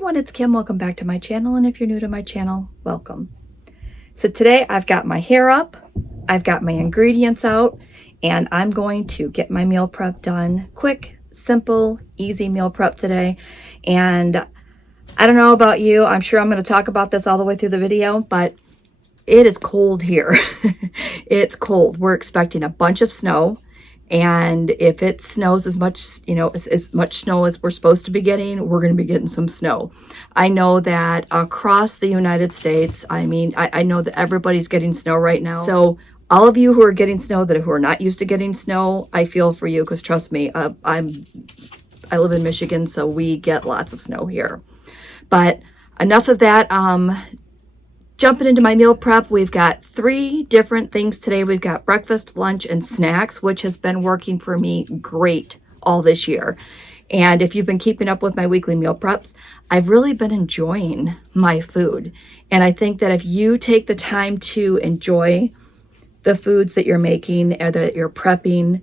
everyone, it's Kim. Welcome back to my channel, and if you're new to my channel, welcome. So today I've got my hair up, I've got my ingredients out, and I'm going to get my meal prep done. Quick, simple, easy meal prep today. And I don't know about you, I'm sure I'm going to talk about this all the way through the video, but it is cold here. It's cold. We're expecting a bunch of snow. And if it snows as much, as much snow as we're supposed to be getting, we're going to be getting some snow. I know that across the United States, I know that everybody's getting snow right now. So all of you who are getting snow, who are not used to getting snow, I feel for you, because trust me, I live in Michigan, so we get lots of snow here. But enough of that. Jumping into my meal prep, we've got 3 different things today. We've got breakfast, lunch, and snacks, which has been working for me great all this year. And if you've been keeping up with my weekly meal preps, I've really been enjoying my food. And I think that if you take the time to enjoy the foods that you're making or that you're prepping,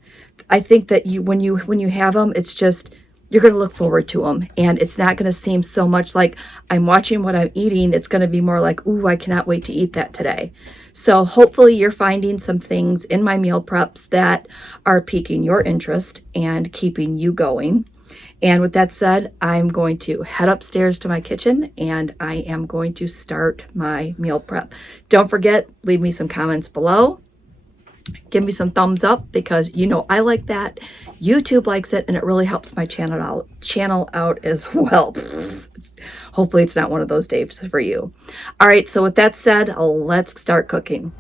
I think that when you have them, it's just, you're going to look forward to them, and it's not going to seem so much like I'm watching what I'm eating. It's going to be more like, ooh, I cannot wait to eat that today. So hopefully you're finding some things in my meal preps that are piquing your interest and keeping you going. And with that said, I'm going to head upstairs to my kitchen and I am going to start my meal prep. Don't forget, leave me some comments below. Give me some thumbs up, because I like that. YouTube likes it, and it really helps my channel out as well. Hopefully it's not one of those days for you. All right, so with that said, let's start cooking.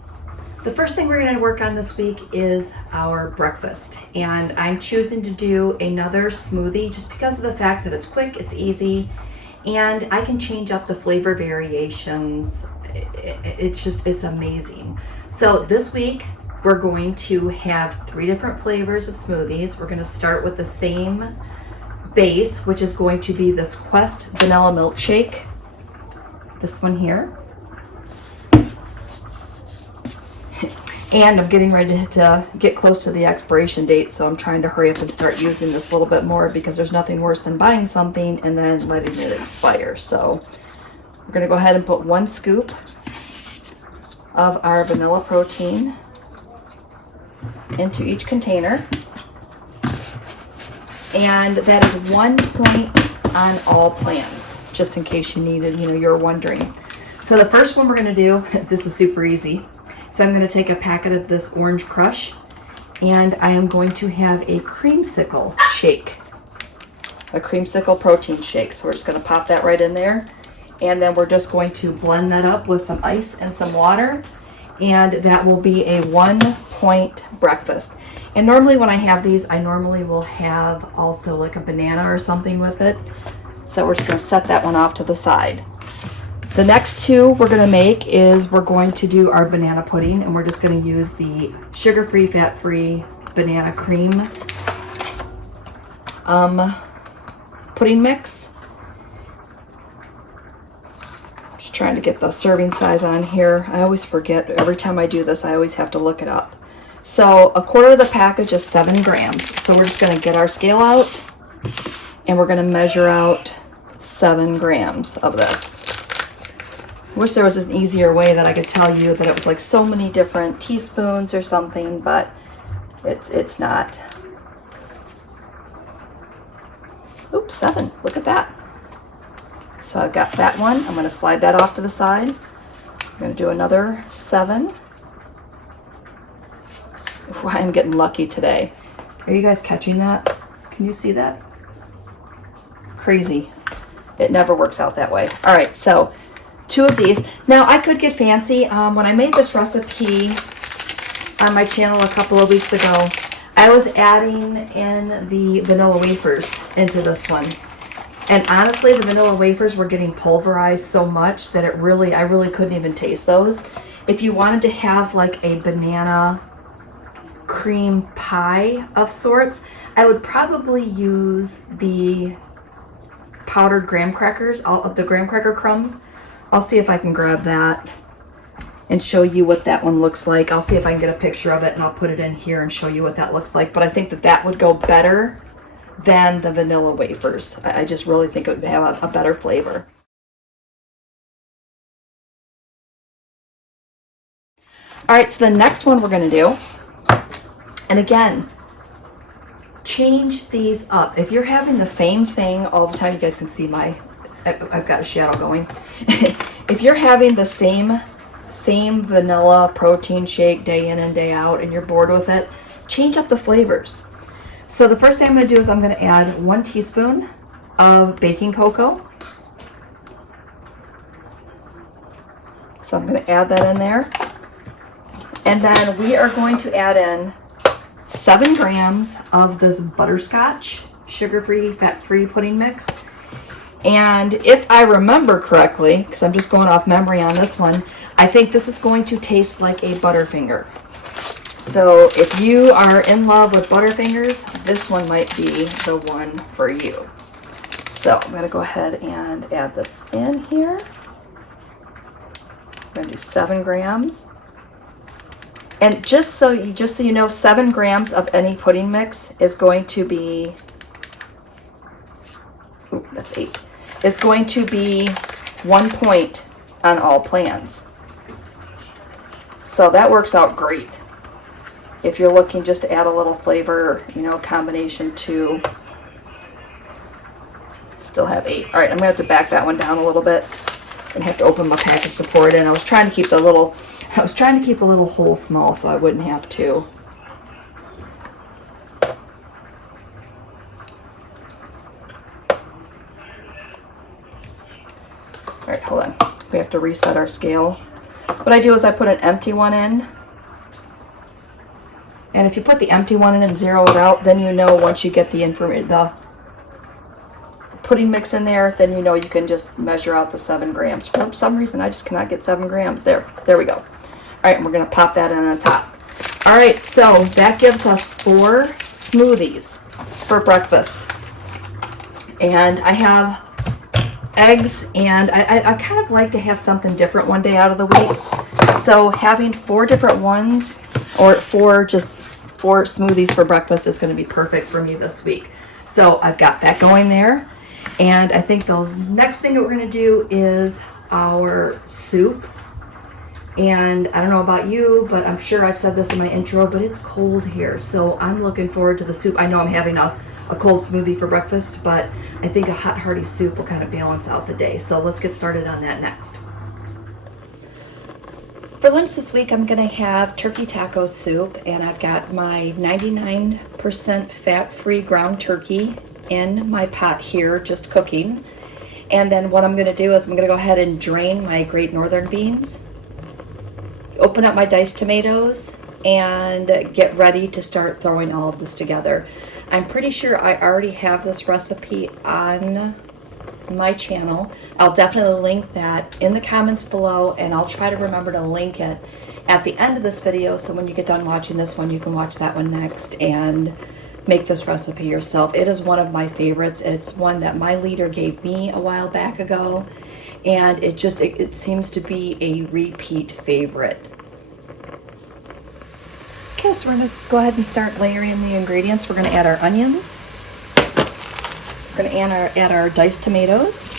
The first thing we're going to work on this week is our breakfast, and I'm choosing to do another smoothie just because of the fact that it's quick, it's easy, and I can change up the flavor variations. It's amazing. So this week we're going to have 3 different flavors of smoothies. We're going to start with the same base, which is going to be this Quest vanilla milkshake. This one here. And I'm getting ready to get close to the expiration date, so I'm trying to hurry up and start using this a little bit more, because there's nothing worse than buying something and then letting it expire. So we're going to go ahead and put 1 scoop of our vanilla protein into each container, and that is 1 point on all plans, just in case you needed, you're wondering. So the first one we're going to do, this is super easy. So I'm going to take a packet of this Orange Crush, and I am going to have a creamsicle shake, a creamsicle protein shake. So we're just going to pop that right in there, and then we're just going to blend that up with some ice and some water, and that will be a 1 point breakfast. And normally when I have these, I normally will have also like a banana or something with it. So we're just going to set that one off to the side. The next 2 we're going to make is we're going to do our banana pudding, and we're just going to use the sugar-free, fat-free banana cream pudding mix. Just trying to get the serving size on here. I always forget. Every time I do this, I always have to look it up. So 1/4 of the package is 7 grams. So we're just going to get our scale out, and we're going to measure out 7 grams of this. I wish there was an easier way that I could tell you that it was like so many different teaspoons or something, but it's not. Oops, 7. Look at that. So I've got that one. I'm going to slide that off to the side. I'm going to do another 7. Ooh, I'm getting lucky today. Are you guys catching that? Can you see that? Crazy. It never works out that way. All right, so 2 of these. Now I could get fancy. When I made this recipe on my channel a couple of weeks ago, I was adding in the vanilla wafers into this one. And honestly, the vanilla wafers were getting pulverized so much that I really couldn't even taste those. If you wanted to have like a banana cream pie of sorts, I would probably use the powdered graham crackers, all of the graham cracker crumbs. I'll see if I can grab that and show you what that one looks like. I'll see if I can get a picture of it, and I'll put it in here and show you what that looks like. But I think that would go better than the vanilla wafers. I just really think it would have a better flavor. All right, so the next one we're gonna do, and again, change these up. If you're having the same thing all the time, you guys can see I've got a shadow going. If you're having the same vanilla protein shake day in and day out and you're bored with it, change up the flavors. So the first thing I'm gonna do is I'm gonna add 1 teaspoon of baking cocoa. So I'm gonna add that in there. And then we are going to add in 7 grams of this butterscotch, sugar-free, fat-free pudding mix. And if I remember correctly, because I'm just going off memory on this one, I think this is going to taste like a Butterfinger. So if you are in love with Butterfingers, this one might be the one for you. So I'm gonna go ahead and add this in here. I'm gonna do 7 grams. And just so you know, 7 grams of any pudding mix is going to be, ooh, that's 8. It's going to be 1 point on all plans. So that works out great. If you're looking just to add a little flavor, you know, combination to still have 8. All right, I'm gonna have to back that one down a little bit. I'm gonna have to open my package to pour it in. I was trying to keep the little hole small so I wouldn't have to. All right, hold on. We have to reset our scale. What I do is I put an empty one in. And if you put the empty one in and zero it out, then you know once you get the pudding mix in there, then you know you can just measure out the 7 grams. For some reason, I just cannot get 7 grams. There we go. All right, and we're gonna pop that in on top. All right, so that gives us 4 smoothies for breakfast. And I have eggs, and I kind of like to have something different one day out of the week. So having 4 different ones, or 4 smoothies for breakfast is gonna be perfect for me this week. So I've got that going there. And I think the next thing that we're gonna do is our soup. And I don't know about you, but I'm sure I've said this in my intro, but it's cold here. So I'm looking forward to the soup. I know I'm having a cold smoothie for breakfast, but I think a hot, hearty soup will kind of balance out the day. So let's get started on that next. For lunch this week, I'm gonna have turkey taco soup, and I've got my 99% fat-free ground turkey in my pot here, just cooking. And then what I'm gonna do is I'm gonna go ahead and drain my Great Northern beans, open up my diced tomatoes, and get ready to start throwing all of this together. I'm pretty sure I already have this recipe on my channel. I'll definitely link that in the comments below, and I'll try to remember to link it at the end of this video, so when you get done watching this one, you can watch that one next and make this recipe yourself. It is one of my favorites. It's one that my leader gave me a while back ago, and it seems to be a repeat favorite. Okay, so we're gonna go ahead and start layering the ingredients. We're gonna add our onions. We're gonna add our diced tomatoes.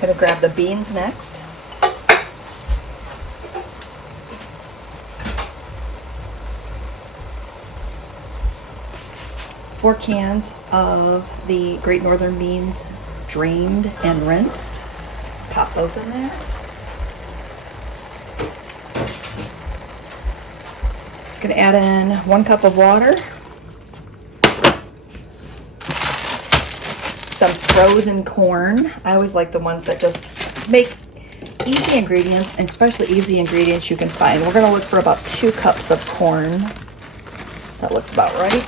Gonna grab the beans next. Four cans of the Great Northern beans, drained and rinsed. Let's pop those in there. Gonna add in 1 cup of water. Some frozen corn. I always like the ones that just make easy ingredients, and especially easy ingredients you can find. We're gonna look for about 2 cups of corn. That looks about right.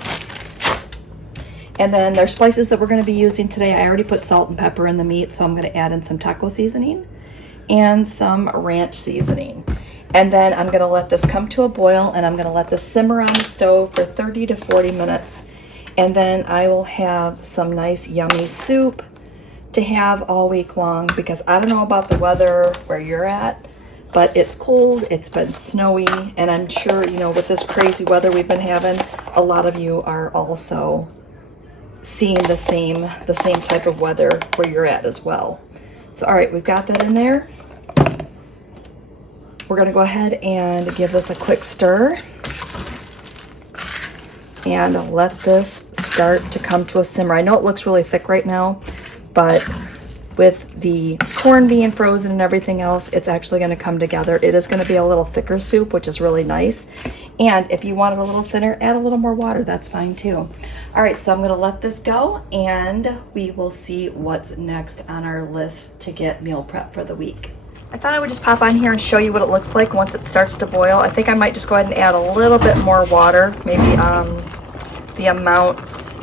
And then there's spices that we're gonna be using today. I already put salt and pepper in the meat, so I'm gonna add in some taco seasoning and some ranch seasoning. And then I'm gonna let this come to a boil, and I'm gonna let this simmer on the stove for 30 to 40 minutes. And then I will have some nice yummy soup to have all week long, because I don't know about the weather where you're at, but it's cold, it's been snowy, and I'm sure, you know, with this crazy weather we've been having, a lot of you are also seeing the same type of weather where you're at as well. So all right, we've got that in there. We're gonna go ahead and give this a quick stir and let this start to come to a simmer. I know it looks really thick right now, but with the corn being frozen and everything else, it's actually going to come together. It is going to be a little thicker soup, which is really nice. And if you want it a little thinner, add a little more water. That's fine too. All right, so I'm going to let this go and we will see what's next on our list to get meal prep for the week. I thought I would just pop on here and show you what it looks like once it starts to boil. I think I might just go ahead and add a little bit more water, maybe the amount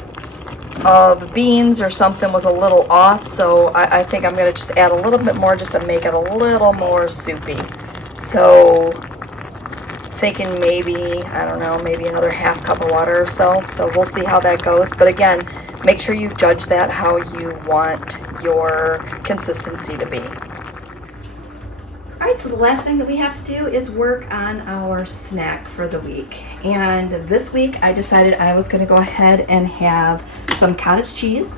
of beans or something was a little off, so I think I'm going to just add a little bit more just to make it a little more soupy. So thinking maybe, I don't know, maybe another half cup of water or so. So we'll see how that goes. But again, make sure you judge that how you want your consistency to be. All right, so the last thing that we have to do is work on our snack for the week. And this week I decided I was going to go ahead and have some cottage cheese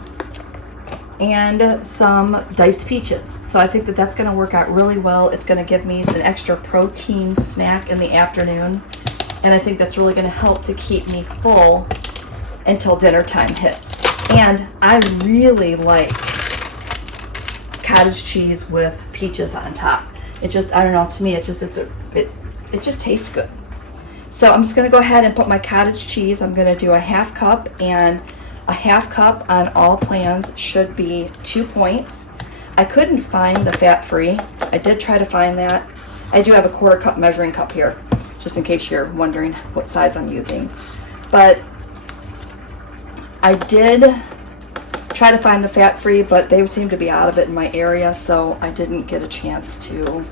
and some diced peaches. So I think that that's going to work out really well. It's going to give me an extra protein snack in the afternoon. And I think that's really going to help to keep me full until dinner time hits. And I really like cottage cheese with peaches on top. It just, I don't know, to me it just tastes good. So I'm just going to go ahead and put my cottage cheese. I'm going to do a half cup, and a half cup on all plans should be 2 points. I couldn't find the fat-free. I did try to find that. I do have a 1/4 cup measuring cup here, just in case you're wondering what size I'm using. But I did try to find the fat-free, but they seem to be out of it in my area, so I didn't get a chance to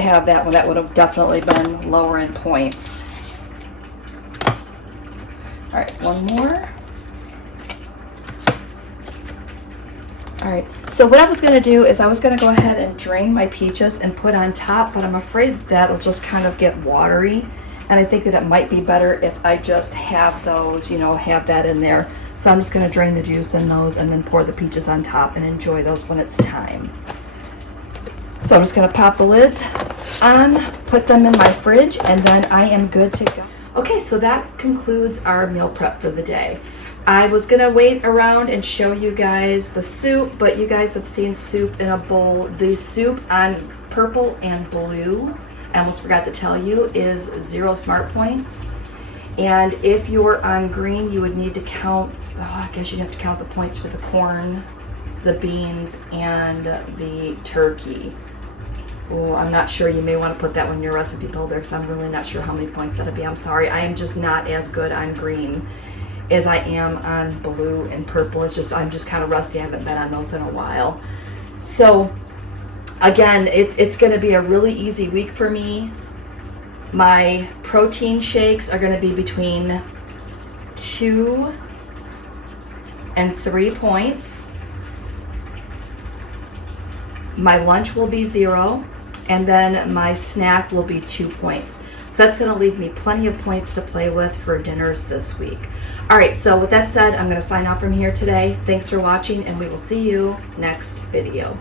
have that one. That would have definitely been lower in points. All right, one more. All right, so what I was gonna do is I was gonna go ahead and drain my peaches and put on top, but I'm afraid that'll just kind of get watery. And I think that it might be better if I just have those, you know, have that in there. So I'm just going to drain the juice in those and then pour the peaches on top and enjoy those when it's time. So I'm just going to pop the lids on, put them in my fridge, and then I am good to go. Okay, so that concludes our meal prep for the day. I was going to wait around and show you guys the soup, but you guys have seen soup in a bowl. The soup on purple and blue, I almost forgot to tell you, is 0 smart points. And if you were on green, you would need to count, I guess you'd have to count the points for the corn, the beans, and the turkey. Oh, I'm not sure. You may want to put that one in your recipe builder, because I'm really not sure how many points that'll be. I'm sorry. I am just not as good on green as I am on blue and purple. It's just, I'm just kind of rusty. I haven't been on those in a while. So again, it's going to be a really easy week for me. My protein shakes are going to be between 2 and 3 points. My lunch will be 0, and then my snack will be 2 points. So that's going to leave me plenty of points to play with for dinners this week. All right, so with that said, I'm going to sign off from here today. Thanks for watching, and we will see you next video.